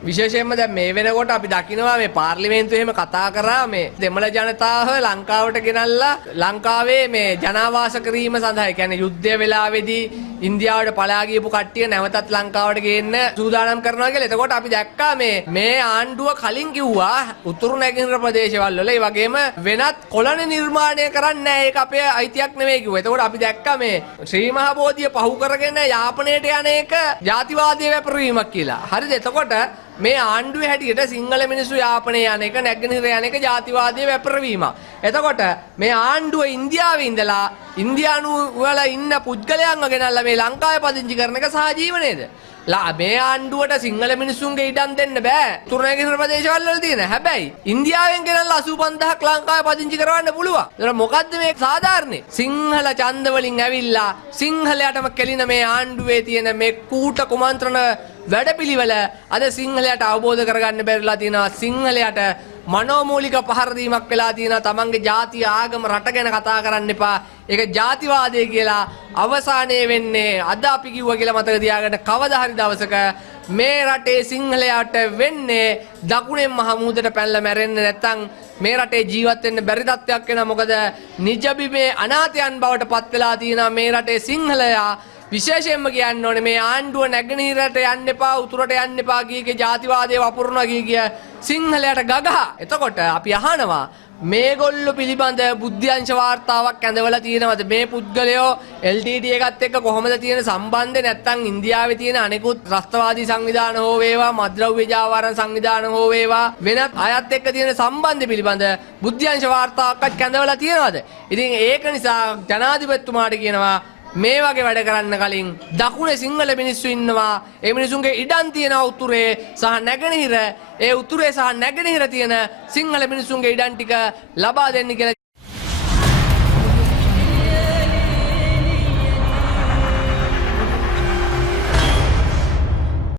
විශේෂයෙන්ම දැන් මේ වෙනකොට අපි දකිනවා මේ පාර්ලිමේන්තුවේ එහෙම කතා කරා මේ දෙමළ ජනතාව ලංකාවට ගෙනල්ලා ලංකාවේ මේ ජනාවාස කිරීම සඳහා ඒ කියන්නේ යුද්ධය වෙලාවේදී ඉන්දියාවට පලා ගියපු කට්ටිය නැවතත් ලංකාවට ගේන්න සූදානම් කරනවා කියලා. එතකොට අපි දැක්කා මේ ආණ්ඩුව කලින් කිව්වා උතුරු නැගෙනහිර ප්‍රදේශවල වල ඒ වගේම වෙනත් කොළණ නිර්මාණය කරන්නේ නැහැ. ඒක අපේ අයිතියක් නෙවෙයි කිව්වා. එතකොට අපි දැක්කා මේ ශ්‍රී මහා බෝධිය පහු කරගෙන යාපනයට යන එක ජාතිවාදයේ වැපරීමක් කියලා. හරිද? එතකොට මේ ආණ්ඩුවේ හැටියට සිංහල මිනිස්සු යාපනයේ යන එක නැගෙනහිර යන එක ජාතිවාදයේ වැපරවීමක්. එතකොට මේ ආණ්ඩුව ඉන්දියාවේ ඉඳලා ඉන්දියානු වල ඉන්න පුද්ගලයන්ව ගෙනල්ලා මේ ලංකාවේ පදිංචි කරන එක සහජීව නේද? මේ ආණ්ඩුවට සිංහල මිනිස්සුන්ගේ ඉඩම් දෙන්න බෑ. උතුරු නැගෙනහිර ප්‍රදේශවල වල තියෙන. හැබැයි ඉන්දියාවෙන් ගෙනල්ලා 85000ක් ලංකාවේ පදිංචි කරවන්න පුළුවන්. ඒතර මොකද්ද මේ සාධාරණේ? සිංහල ඡන්ද වලින් ඇවිල්ලා සිංහලයටම කෙලින මේ ආණ්ඩුවේ තියෙන මේ කූට කුමන්ත්‍රණ වැඩපිළිවෙල අද සිංහලයට අවබෝධ කරගන්න බැරිලා තියෙනවා. සිංහලයට මනෝමූලික පහර දීමක් වෙලා තියෙනවා. තමන්ගේ ජාතිය ආගම රට ගැන කතා කරන්න එපා. ඒක ජාතිවාදය කියලා අවසානයේ වෙන්නේ අද අපි කිව්වා කියලා මතක තියාගන්න. කවදා හරි දවසක මේ රටේ සිංහලයට වෙන්නේ දකුණෙන් මහ මුහුදට පැනලා මැරෙන්නේ නැත්නම් මේ රටේ ජීවත් වෙන්න බැරි තත්ත්වයක් වෙනවා. මොකද නිජබිමේ අනාථයන් බවට පත් වෙලා තියෙනවා මේ රටේ සිංහලයා. විශේෂයෙන්ම කියන්න ඕනේ මේ ආණ්ඩුව නැගෙනහිරට යන්න එපා උතුරට යන්න එපා කීකේ ජාතිවාදයේ වපුරනවා කිය සිංහලයට ගගහ. එතකොට අපි අහනවා මේගොල්ලෝ පිළිබඳ බුද්ධ්‍යංශ වාර්තාවක් ඇඳවලා තියෙනවද? මේ පුද්ගලයෝ LTT එකත් එක්ක කොහොමද තියෙන සම්බන්ධය? නැත්නම් ඉන්දියාවේ තියෙන අනෙකුත් රස්තවාදී සංවිධාන හෝ වේවා මද්ද්‍රව්‍ය ජාවාරම් සංවිධාන හෝ වේවා වෙනත් අයත් එක්ක තියෙන සම්බන්ධය පිළිබඳ බුද්ධ්‍යංශ වාර්තාවක් ඇඳවලා තියෙනවද? ඉතින් ඒක නිසා ජනාධිපතිතුමාට කියනවා මේ වගේ වැඩ කරන්න කලින් දකුණේ සිංහල මිනිස්සු ඉන්නවා. ඒ මිනිසුන්ගේ ඉඩම් තියෙනවා උතුරේ සහ නැගෙනහිර. ඒ උතුරේ සහ නැගෙනහිර තියෙන සිංහල මිනිසුන්ගේ ඉඩම් ටික ලබා දෙන්න කියලා